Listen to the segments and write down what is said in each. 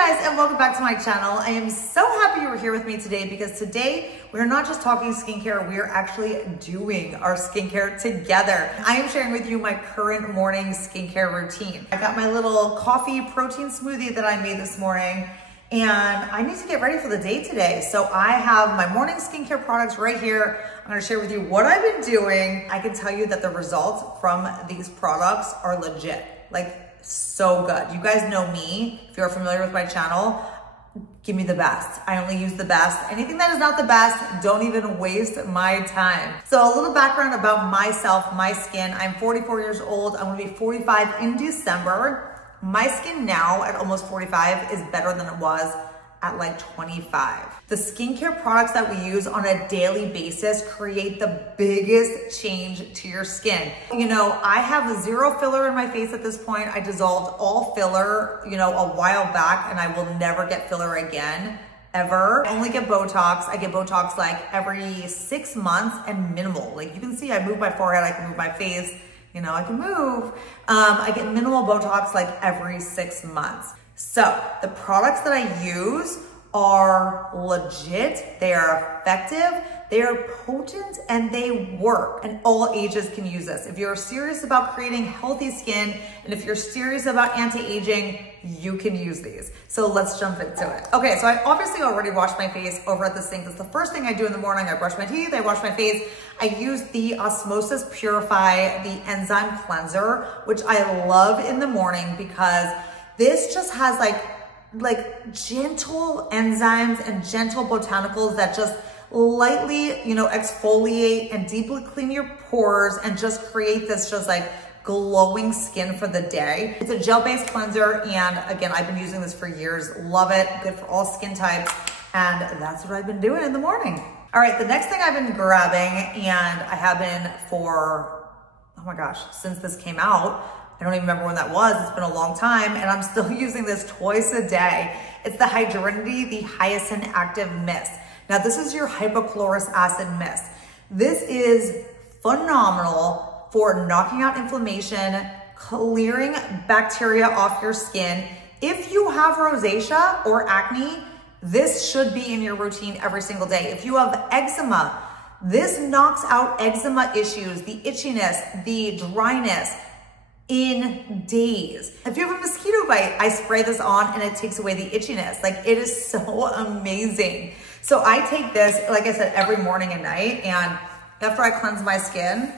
guys, and welcome back to my channel. I am so happy you're here with me today because today we're not just talking skincare, we are actually doing our skincare together. I am sharing with you my current morning skincare routine. I got my little coffee protein smoothie that I made this morning, and I need to get ready for the day today. So I have my morning skincare products right here. I'm gonna share with you what I've been doing. I can tell you that the results from these products are legit, like so good. You guys know me, if you're familiar with my channel, give me the best. I only use the best. Anything that is not the best, don't even waste my time. So a little background about myself, my skin. I'm 44 years old. I'm gonna be 45 in December. My skin now at almost 45 is better than it was at like 25. The skincare products that we use on a daily basis create the biggest change to your skin. You know, I have zero filler in my face at this point. I dissolved all filler, you know, a while back, and I will never get filler again, ever. I only get Botox. I get Botox like every 6 months and minimal. Like you can see, I move my forehead, I can move my face, you know, I can move. I get minimal Botox like every 6 months. So the products that I use are legit, they are effective, they are potent, and they work, and all ages can use this. If you're serious about creating healthy skin, and if you're serious about anti-aging, you can use these. So let's jump into it. Okay, so I obviously already washed my face over at the sink. That's the first thing I do in the morning. I brush my teeth, I wash my face. I use the Osmosis Purify, the Enzyme cleanser, which I love in the morning because this just has like gentle enzymes and gentle botanicals that just lightly, you know, exfoliate and deeply clean your pores and just create this just like glowing skin for the day. It's a gel-based cleanser, and again, I've been using this for years. Love it, good for all skin types, and that's what I've been doing in the morning. All right, the next thing I've been grabbing, and I have been for, oh my gosh, since this came out, I don't even remember when that was. It's been a long time, and I'm still using this twice a day. It's the Hydrating, the Hyacinth Active Mist. Now, this is your hypochlorous acid mist. This is phenomenal for knocking out inflammation, clearing bacteria off your skin. If you have rosacea or acne, this should be in your routine every single day. If you have eczema, this knocks out eczema issues, the itchiness, the dryness, in days. If you have a mosquito bite, I spray this on and it takes away the itchiness. Like, it is so amazing. So I take this, like I said, every morning and night, and after I cleanse my skin,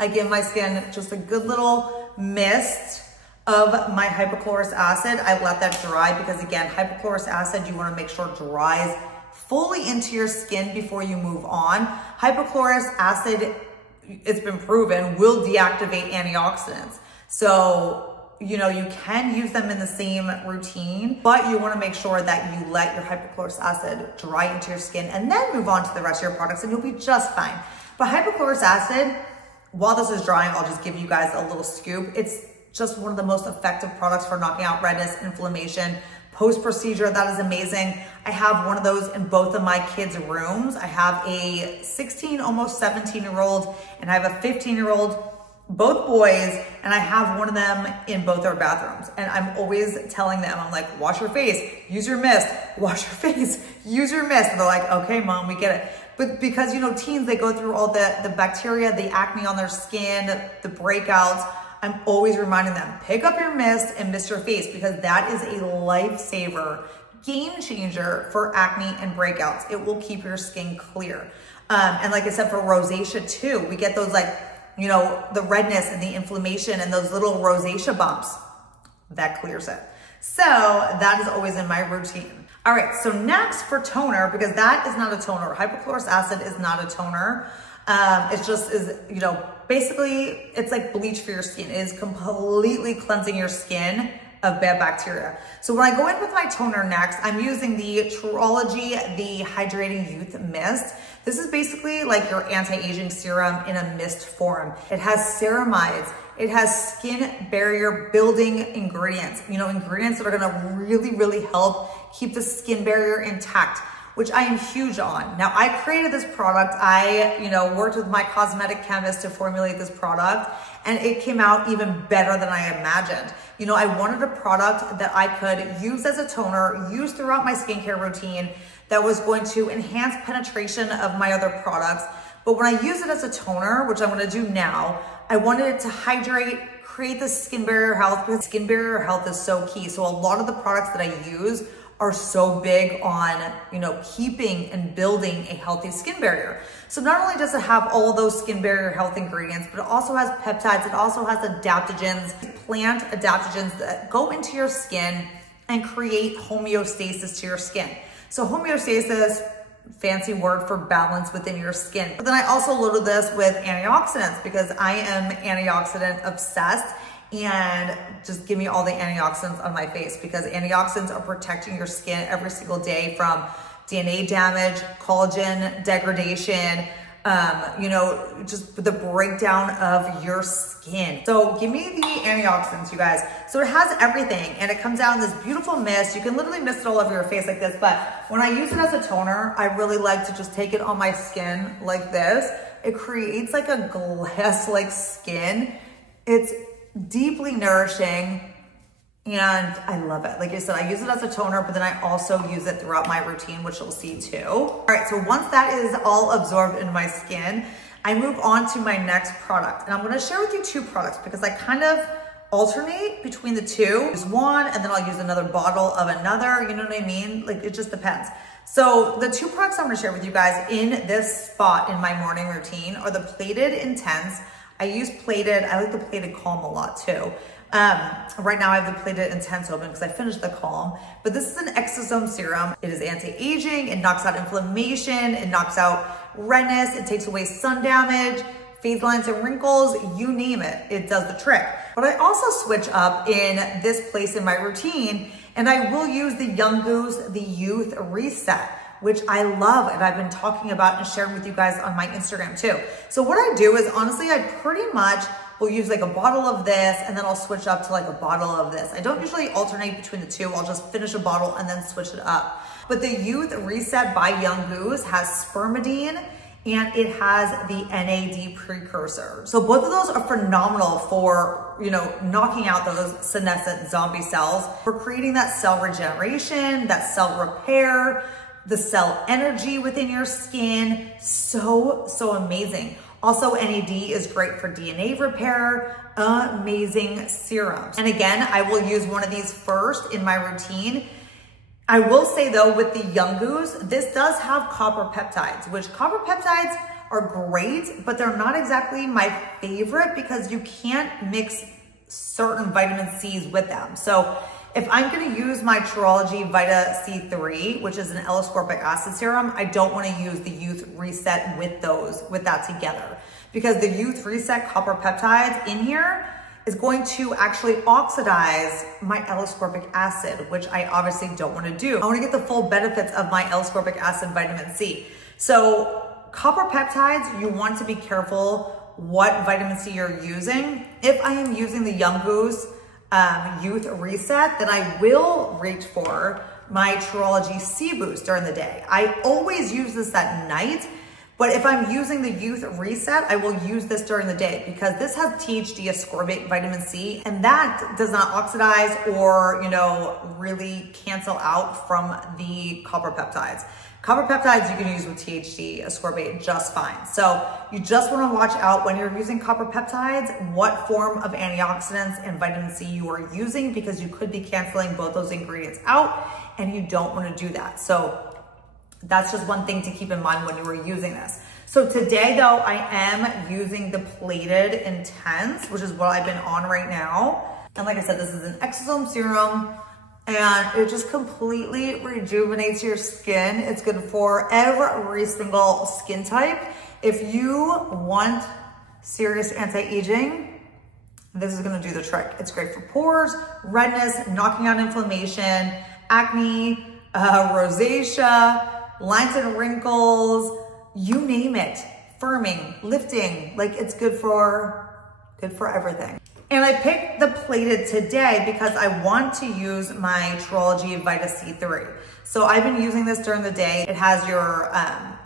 I give my skin just a good little mist of my hypochlorous acid. I let that dry because, again, hypochlorous acid, you want to make sure dries fully into your skin before you move on. Hypochlorous acid, it's been proven, will deactivate antioxidants. So, you know, you can use them in the same routine, but you want to make sure that you let your hypochlorous acid dry into your skin and then move on to the rest of your products, and you'll be just fine. But hypochlorous acid, while this is drying, I'll just give you guys a little scoop. It's just one of the most effective products for knocking out redness, inflammation, post-procedure. That is amazing. I have one of those in both of my kids' rooms. I have a 16, almost 17-year-old, and I have a 15-year-old, both boys, and I have one of them in both our bathrooms. And I'm always telling them, I'm like, wash your face, use your mist, wash your face, use your mist. And they're like, okay, mom, we get it. But because, you know, teens, they go through all the bacteria, the acne on their skin, the breakouts, I'm always reminding them, pick up your mist and mist your face, because that is a lifesaver, game changer for acne and breakouts. It will keep your skin clear. And like I said, for rosacea too, we get those, like, you know, the redness and the inflammation and those little rosacea bumps. That clears it. So that is always in my routine. All right, so next for toner, because that is not a toner. Hypochlorous acid is not a toner. It just is, you know, basically it's like bleach for your skin. It is completely cleansing your skin of bad bacteria. So when I go in with my toner next, I'm using the TRUology, the Hydrating Youth Mist. This is basically like your anti-aging serum in a mist form. It has ceramides. It has skin barrier building ingredients, you know, ingredients that are gonna really, really help keep the skin barrier intact. which I am huge on. Now, I created this product. I, worked with my cosmetic chemist to formulate this product, and it came out even better than I imagined. I wanted a product that I could use as a toner, use throughout my skincare routine, that was going to enhance penetration of my other products. But when I use it as a toner, which I'm gonna do now, I wanted it to hydrate, create the skin barrier health, because skin barrier health is so key. So a lot of the products that I use are so big on, keeping and building a healthy skin barrier. So not only does it have all those skin barrier health ingredients, but it also has peptides, it also has adaptogens, plant adaptogens that go into your skin and create homeostasis to your skin. So homeostasis, fancy word for balance within your skin. But then I also loaded this with antioxidants because I am antioxidant obsessed, and just give me all the antioxidants on my face, because antioxidants are protecting your skin every single day from DNA damage, collagen degradation, just the breakdown of your skin. So give me the antioxidants, you guys. So it has everything, and it comes out in this beautiful mist. You can literally mist it all over your face like this, but when I use it as a toner, I really like to just take it on my skin like this. It creates like a glass-like skin. It's deeply nourishing, and I love it. Like I said, I use it as a toner, but then I also use it throughout my routine, which you'll see too. All right, so once that is all absorbed in my skin, I move on to my next product. And I'm gonna share with you two products because I kind of alternate between the two. Use one, and then I'll use another bottle of another, you know what I mean? Like, it just depends. So the two products I'm gonna share with you guys in this spot in my morning routine are the Plated Intense. I use Plated, I like the Plated Calm a lot too. Right now I have the Plated Intense open because I finished the Calm, but this is an exosome serum. It is anti-aging, it knocks out inflammation, it knocks out redness, it takes away sun damage, fades lines and wrinkles, you name it, it does the trick. But I also switch up in this place in my routine, and I will use the Young Goose, the Youth Reset, which I love, and I've been talking about and sharing with you guys on my Instagram too. So what I do is, honestly, I pretty much will use like a bottle of this, and then I'll switch up to like a bottle of this. I don't usually alternate between the two. I'll just finish a bottle and then switch it up. But the Youth Reset by Young Goose has spermidine, and it has the NAD precursor. So both of those are phenomenal for, knocking out those senescent zombie cells, for creating that cell regeneration, that cell repair, the cell energy within your skin. So amazing. Also, NAD is great for DNA repair, amazing serums. And again, I will use one of these first in my routine. I will say though, with the Young Goose, this does have copper peptides, which copper peptides are great, but they're not exactly my favorite because you can't mix certain vitamin C's with them. So if I'm gonna use my TRUology Vita C3, which is an L-ascorbic acid serum, I don't wanna use the Youth Reset with that together, because the Youth Reset copper peptides in here is going to actually oxidize my L-ascorbic acid, which I obviously don't wanna do. I wanna get the full benefits of my L-ascorbic acid vitamin C. So copper peptides, you want to be careful what vitamin C you're using. If I am using the Young Goose Youth Reset, then I will reach for my TRUology C Boost during the day. I always use this at night, but if I'm using the Youth Reset, I will use this during the day because this has THD ascorbate vitamin C, and that does not oxidize or, really cancel out from the copper peptides. Copper peptides you can use with THD ascorbate just fine. So you just want to watch out when you're using copper peptides, what form of antioxidants and vitamin C you are using, because you could be canceling both those ingredients out, and you don't want to do that. So that's just one thing to keep in mind when you were using this. So today though, I am using the Plated Intense, which is what I've been on right now. And like I said, this is an exosome serum, and it just completely rejuvenates your skin. It's good for every single skin type. If you want serious anti-aging, this is gonna do the trick. It's great for pores, redness, knocking out inflammation, acne, rosacea, lines and wrinkles, you name it, firming, lifting, like it's good for everything. And I picked the plated today because I want to use my TRUology Vita C3. So I've been using this during the day. It has your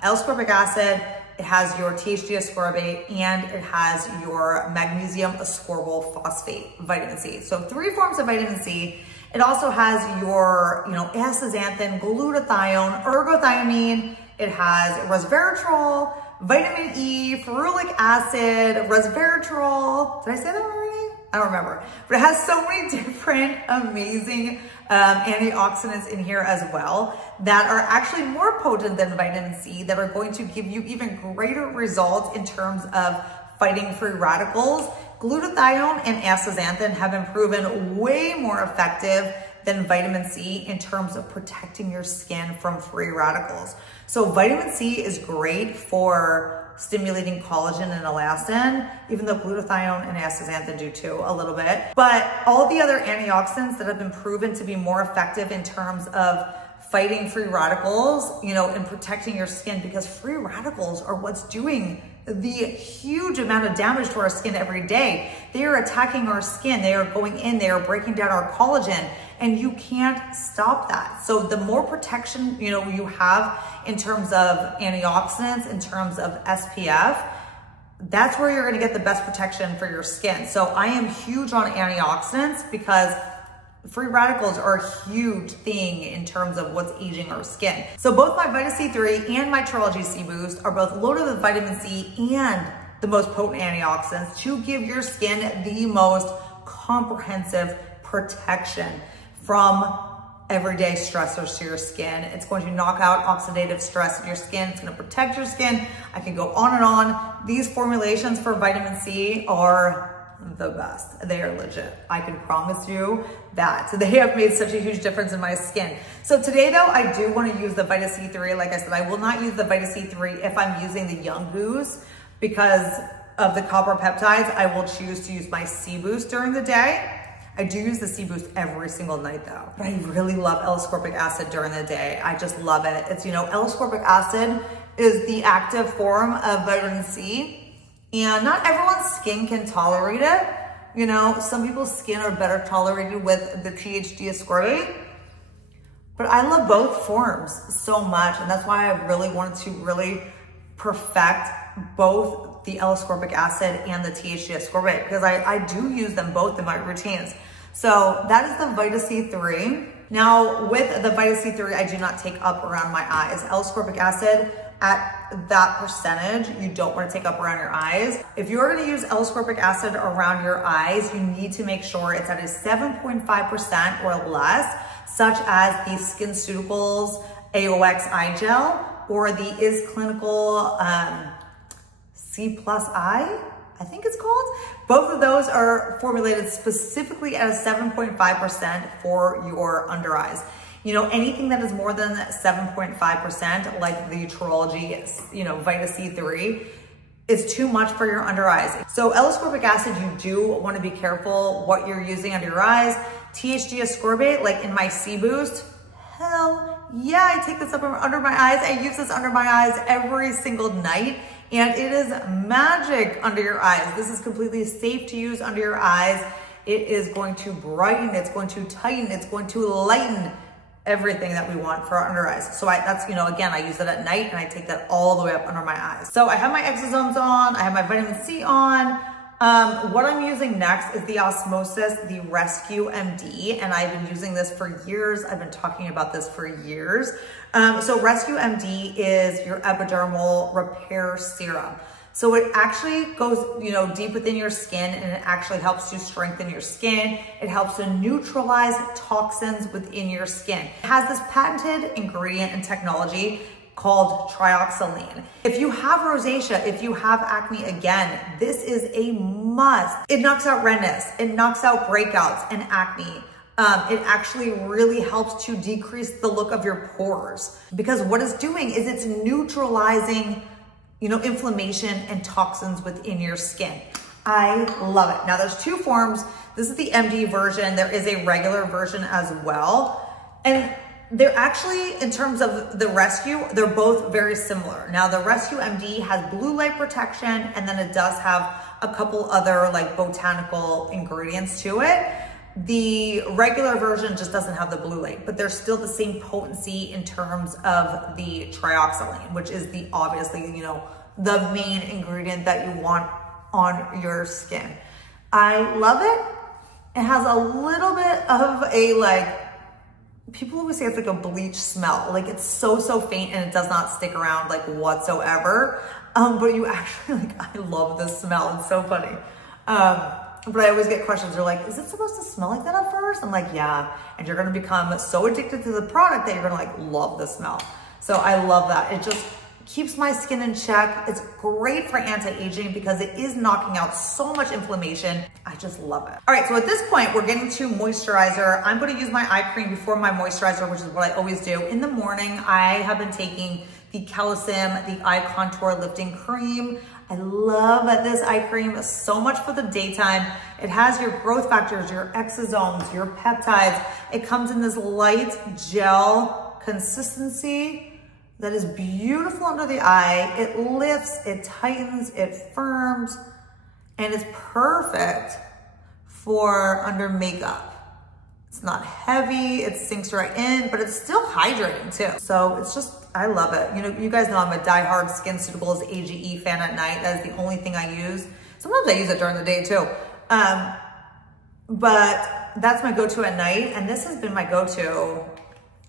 L-ascorbic acid, it has your THC ascorbate, and it has your magnesium ascorbyl phosphate vitamin C. So 3 forms of vitamin C. It also has your, astaxanthin, glutathione, ergothiamine. It has resveratrol, vitamin E, ferulic acid, resveratrol. Did I say that already? I don't remember. But it has so many different amazing antioxidants in here as well that are actually more potent than vitamin C, that are going to give you even greater results in terms of fighting free radicals. Glutathione and astaxanthin have been proven way more effective than vitamin C in terms of protecting your skin from free radicals. So vitamin C is great for stimulating collagen and elastin, even though glutathione and astaxanthin do too a little bit. But all the other antioxidants that have been proven to be more effective in terms of fighting free radicals, and protecting your skin, because free radicals are what's doing the huge amount of damage to our skin every day. They are attacking our skin. They are going in, they are breaking down our collagen, and you can't stop that. So the more protection, you have in terms of antioxidants, in terms of SPF, that's where you're gonna get the best protection for your skin. So I am huge on antioxidants because free radicals are a huge thing in terms of what's aging our skin. So both my Vita C3 and my TRUology C Boost are both loaded with vitamin C and the most potent antioxidants to give your skin the most comprehensive protection from everyday stressors to your skin. It's going to knock out oxidative stress in your skin. It's going to protect your skin. I can go on and on. These formulations for vitamin C are the best. They are legit. I can promise you that. So they have made such a huge difference in my skin. So today though, I do want to use the Vita C3. Like I said, I will not use the Vita C3 if I'm using the Young Goose because of the copper peptides. I will choose to use my C Boost during the day. I do use the C Boost every single night though. But I really love L-ascorbic acid during the day. I just love it. It's, L-ascorbic acid is the active form of vitamin C. And not everyone's skin can tolerate it. Some people's skin are better tolerated with the THC ascorbate. But I love both forms so much. And that's why I really wanted to really perfect both the L-ascorbic acid and the THC ascorbate, because I do use them both in my routines. So that is the Vita C3. Now with the Vita C3, I do not take up around my eyes. L-ascorbic acid, at that percentage, you don't want to take up around your eyes. If you're going to use L-ascorbic acid around your eyes, you need to make sure it's at a 7.5% or less, such as the SkinCeuticals AOX Eye Gel or the Is Clinical C+ I think it's called. Both of those are formulated specifically at a 7.5% for your under eyes. Anything that is more than 7.5%, like the TRUology, Vita C3, is too much for your under eyes. So L-ascorbic acid, you do want to be careful what you're using under your eyes. THC ascorbate, like in my C Boost, hell yeah, I take this up under my eyes. I use this under my eyes every single night, and it is magic under your eyes. This is completely safe to use under your eyes. It is going to brighten, it's going to tighten, it's going to lighten everything that we want for our under eyes. So that's, again, I use it at night and I take that all the way up under my eyes. So I have my exosomes on, I have my vitamin C on. What I'm using next is the Osmosis, the Rescue MD, and I've been using this for years. I've been talking about this for years. So Rescue MD is your epidermal repair serum. So it actually goes, deep within your skin, and it actually helps to strengthen your skin. It helps to neutralize toxins within your skin. It has this patented ingredient and technology called trioxylene. If you have rosacea, if you have acne, again, this is a must. It knocks out redness, it knocks out breakouts and acne. It actually really helps to decrease the look of your pores, because what it's doing is it's neutralizing inflammation and toxins within your skin. I love it. Now there's 2 forms. This is the MD version. There is a regular version as well. And they're actually, in terms of the Rescue, they're both very similar. Now the Rescue MD has blue light protection, and then it does have a couple other like botanical ingredients to it. The regular version just doesn't have the blue light, but there's still the same potency in terms of the trioxylane, which is the obviously, you know, the main ingredient that you want on your skin. I love it. It has a little bit of a like, people always say it's like a bleach smell. Like it's so faint and it does not stick around like whatsoever. But you actually like, I love this smell. It's so funny. But I always get questions. They're like, is it supposed to smell like that at first? I'm like, yeah. And you're going to become so addicted to the product that you're going to like love the smell. So I love that. It just keeps my skin in check. It's great for anti-aging because it is knocking out so much inflammation. I just love it. All right, so at this point, we're getting to moisturizer. I'm going to use my eye cream before my moisturizer, which is what I always do. In the morning, I have been taking the ClearStem, the Eye Contour Lifting Cream. I love this eye cream so much for the daytime. It has your growth factors, your exosomes, your peptides. It comes in this light gel consistency that is beautiful under the eye. It lifts, it tightens, it firms, and it's perfect for under makeup. It's not heavy, it sinks right in, but it's still hydrating too. So it's just, I love it. You know, you guys know I'm a diehard SkinCeuticals AGE fan at night. That is the only thing I use. Sometimes I use it during the day too. But that's my go-to at night. And this has been my go-to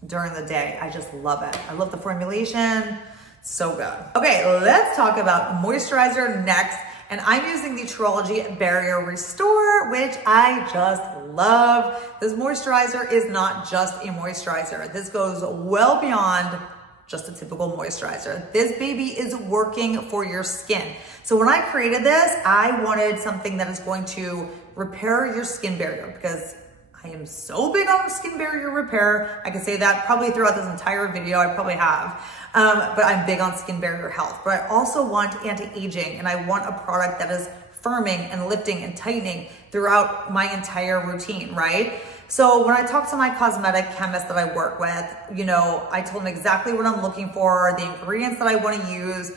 during the day. I just love it. I love the formulation. So good. Okay, let's talk about moisturizer next. And I'm using the TRUology Barrier Restore, which I just love. This moisturizer is not just a moisturizer. This goes well beyond just a typical moisturizer. This baby is working for your skin. So when I created this, I wanted something that is going to repair your skin barrier because I am so big on skin barrier repair. I can say that probably throughout this entire video, I probably have. But I'm big on skin barrier health. But I also want anti-aging, and I want a product that is firming and lifting and tightening throughout my entire routine, right? So when I talk to my cosmetic chemist that I work with, you know, I told him exactly what I'm looking for, the ingredients that I want to use,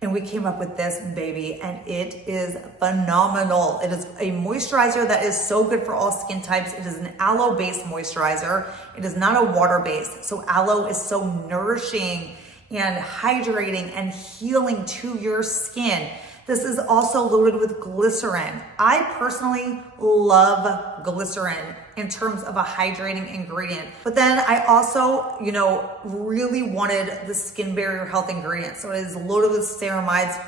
and we came up with this baby, and it is phenomenal. It is a moisturizer that is so good for all skin types. It is an aloe-based moisturizer. It is not a water-based. So aloe is so nourishing and hydrating and healing to your skin. This is also loaded with glycerin. I personally love glycerin in terms of a hydrating ingredient. But then I also, you know, really wanted the skin barrier health ingredient. So it is loaded with ceramides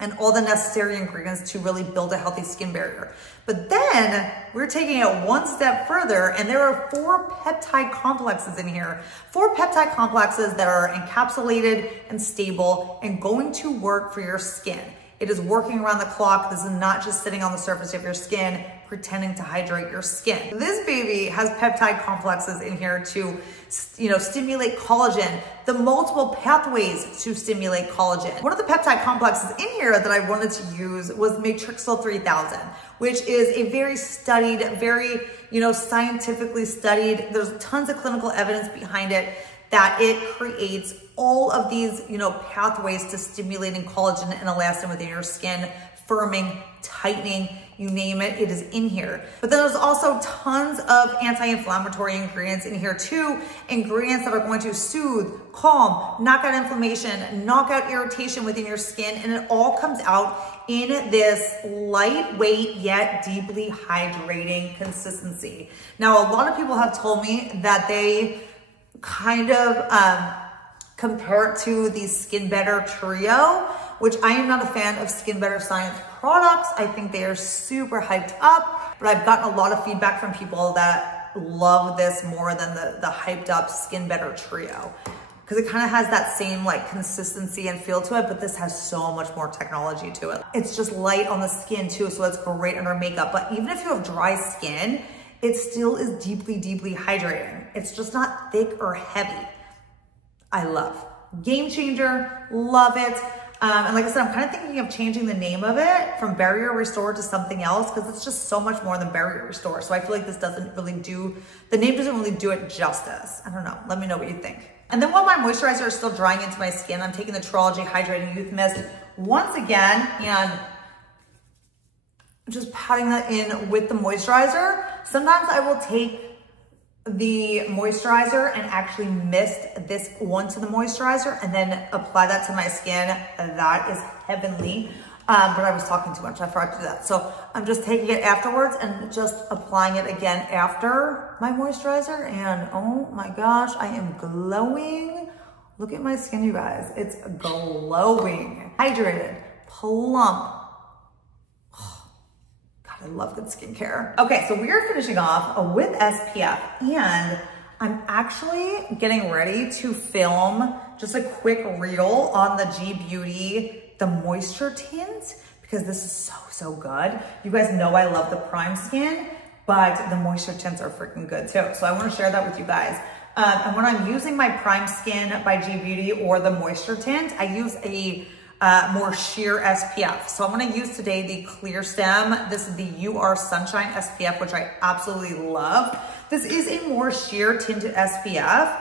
and all the necessary ingredients to really build a healthy skin barrier. But then we're taking it one step further, and there are 4 peptide complexes in here. 4 peptide complexes that are encapsulated and stable and going to work for your skin. It is working around the clock. This is not just sitting on the surface of your skin, pretending to hydrate your skin. This baby has peptide complexes in here to, you know, stimulate collagen, the multiple pathways to stimulate collagen. One of the peptide complexes in here that I wanted to use was Matrixyl 3000, which is a very studied, very, you know, scientifically studied. There's tons of clinical evidence behind it that it creates all of these, you know, pathways to stimulating collagen and elastin within your skin, firming, tightening, you name it, it is in here. But then there's also tons of anti-inflammatory ingredients in here too, ingredients that are going to soothe, calm, knock out inflammation, knock out irritation within your skin, and it all comes out in this lightweight yet deeply hydrating consistency. Now, a lot of people have told me that they kind of compare it to the Skin Better Trio, which I am not a fan of Skin Better Science products. I think they are super hyped up, but I've gotten a lot of feedback from people that love this more than the hyped up Skin Better Trio, because it kind of has that same like consistency and feel to it, but this has so much more technology to it. It's just light on the skin too, so it's great under makeup. But even if you have dry skin, it still is deeply, deeply hydrating. It's just not thick or heavy. I love. Game changer, love it. And like I said, I'm kind of thinking of changing the name of it from Barrier Restore to something else because it's just so much more than Barrier Restore. So I feel like this doesn't really do, the name doesn't really do it justice. I don't know. Let me know what you think. And then while my moisturizer is still drying into my skin, I'm taking the TRUology Hydrating Youth Mist once again and just patting that in with the moisturizer. Sometimes I will take the moisturizer and actually mist this onto the moisturizer and then apply that to my skin. That is heavenly. But I was talking too much. I forgot to do that. So I'm just taking it afterwards and just applying it again after my moisturizer. And oh my gosh, I am glowing. Look at my skin, you guys. It's glowing, hydrated, plump. I love good skincare. Okay, so we are finishing off with SPF and I'm actually getting ready to film just a quick reel on the G Beauty, the moisture tint, because this is so good. You guys know I love the prime skin, but the moisture tints are freaking good too. So I wanna share that with you guys. And when I'm using my prime skin by G Beauty or the moisture tint, I use a more sheer SPF. So I'm gonna use today the ClearStem. This is the UR Sunshine SPF, which I absolutely love. This is a more sheer tinted SPF.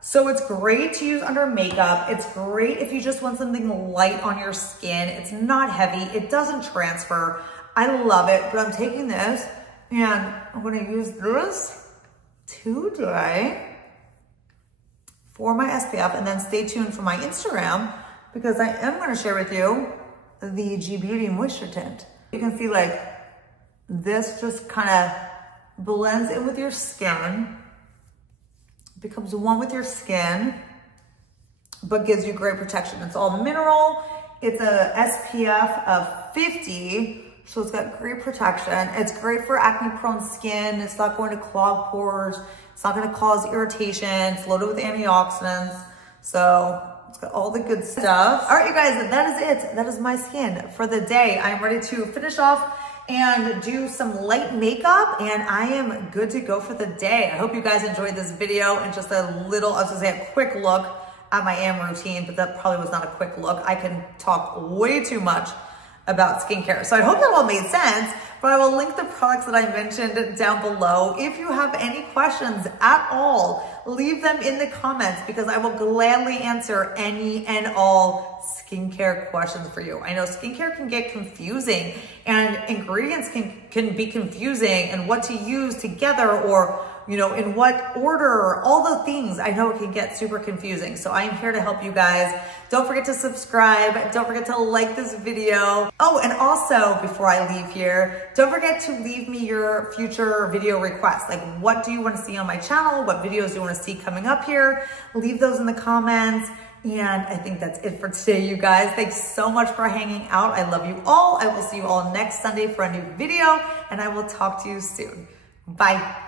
So it's great to use under makeup. It's great if you just want something light on your skin. It's not heavy, it doesn't transfer. I love it, but I'm taking this and I'm gonna use this today for my SPF, and then stay tuned for my Instagram because I am gonna share with you the G Beauty Moisture Tint. You can see like this just kind of blends in with your skin, becomes one with your skin, but gives you great protection. It's all mineral. It's a SPF of 50, so it's got great protection. It's great for acne prone skin. It's not going to clog pores. It's not gonna cause irritation. It's loaded with antioxidants. So it's got all the good stuff. All right, you guys, that is it. That is my skin for the day. I'm ready to finish off and do some light makeup, and I am good to go for the day. I hope you guys enjoyed this video and just a little, I was gonna say a quick look at my AM routine, but that probably was not a quick look. I can talk way too much about skincare. So I hope that all made sense, but I will link the products that I mentioned down below. If you have any questions at all, leave them in the comments because I will gladly answer any and all skincare questions for you. I know skincare can get confusing and ingredients can be confusing and what to use together or in what order, all the things. I know it can get super confusing. So I am here to help you guys. Don't forget to subscribe. Don't forget to like this video. Oh, and also before I leave here, don't forget to leave me your future video requests. Like what do you want to see on my channel? What videos do you want to see coming up here? Leave those in the comments. And I think that's it for today, you guys. Thanks so much for hanging out. I love you all. I will see you all next Sunday for a new video and I will talk to you soon. Bye.